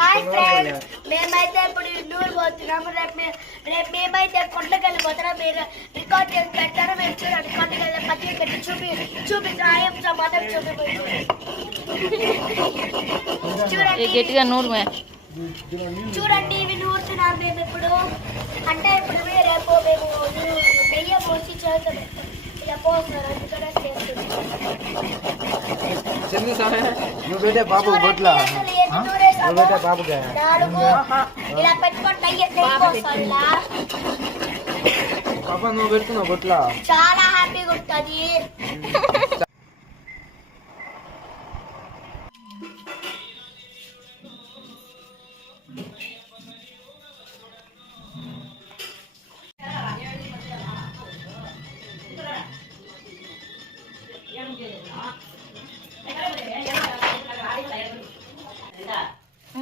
Hi friends, మేమైతే ఇప్పుడు నూరు పోతున్నాము. రేపు మేమైతే కొండకి వెళ్ళిపోతున్నాం. మీరు రికార్డ్ చేసి పెడతారు. మేము చూడండి కొండకి వెళ్ళే పత్రిక చూపించాం మొదటి చూడండి గట్టిగా నూరు చూడండి ఇవి నూరుతున్నాం మేము ఇప్పుడు. అంటే ఇప్పుడు రేపు మేము నెయ్యి పోసి చేస్తాం. ఇలా పోస్తున్నారు అందుకనే బాబు బొట్ల బాబుగా ఇలా పెట్టుకొని నెయ్యి పోస్తారు. ఇలా పాప నువ్వు పెట్టుకున్నావు బొట్ల చాలా హ్యాపీగా ఉంటుంది.